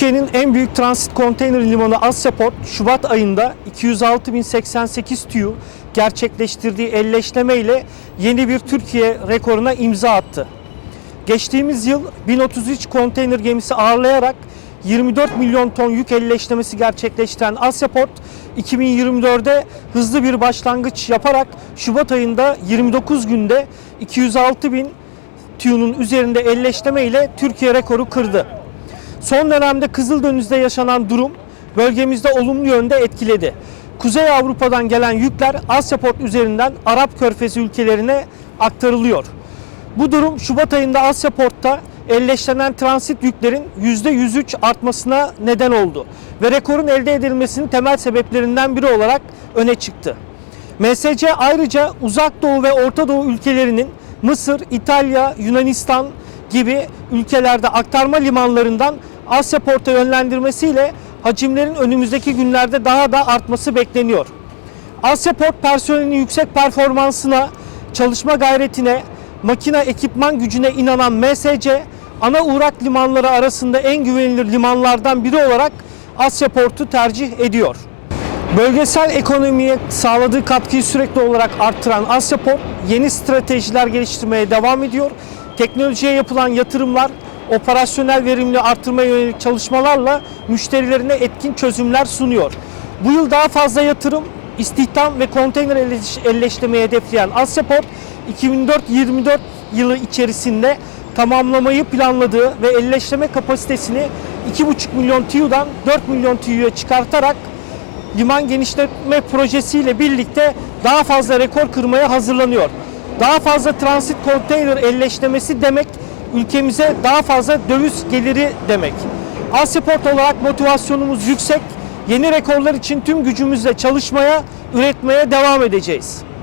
Türkiye'nin en büyük transit konteyner limanı Asyaport, Şubat ayında 206.088 TEU gerçekleştirdiği elleşleme ile yeni bir Türkiye rekoruna imza attı. Geçtiğimiz yıl 1033 konteyner gemisi ağırlayarak 24 milyon ton yük elleşlemesi gerçekleştiren Asyaport, 2024'de hızlı bir başlangıç yaparak Şubat ayında 29 günde 206 bin TEU'nun üzerinde elleşleme ile Türkiye rekoru kırdı. Son dönemde Kızıldeniz'de yaşanan durum bölgemizde olumlu yönde etkiledi. Kuzey Avrupa'dan gelen yükler Asyaport üzerinden Arap Körfezi ülkelerine aktarılıyor. Bu durum Şubat ayında Asyaport,'ta elleşlenen transit yüklerin %103 artmasına neden oldu ve rekorun elde edilmesinin temel sebeplerinden biri olarak öne çıktı. MSC ayrıca Uzak Doğu ve Orta Doğu ülkelerinin Mısır, İtalya, Yunanistan gibi ülkelerde aktarma limanlarından Asya Port'a yönlendirmesiyle hacimlerin önümüzdeki günlerde daha da artması bekleniyor. Asya Port personelinin yüksek performansına, çalışma gayretine, makine ekipman gücüne inanan MSC, ana uğrak limanları arasında en güvenilir limanlardan biri olarak Asya Port'u tercih ediyor. Bölgesel ekonomiye sağladığı katkıyı sürekli olarak arttıran Asyaport yeni stratejiler geliştirmeye devam ediyor. Teknolojiye yapılan yatırımlar, operasyonel verimli arttırmaya yönelik çalışmalarla müşterilerine etkin çözümler sunuyor. Bu yıl daha fazla yatırım, istihdam ve konteyner elleş- elleştirmeyi hedefleyen Asyaport 2024 yılı içerisinde tamamlamayı planladığı ve elleştirme kapasitesini 2,5 milyon TEU'dan 4 milyon TEU'ya çıkartarak liman genişletme projesiyle birlikte daha fazla rekor kırmaya hazırlanıyor. Daha fazla transit konteyner elleşlemesi demek ülkemize daha fazla döviz geliri demek. Asyaport olarak motivasyonumuz yüksek. Yeni rekorlar için tüm gücümüzle çalışmaya, üretmeye devam edeceğiz.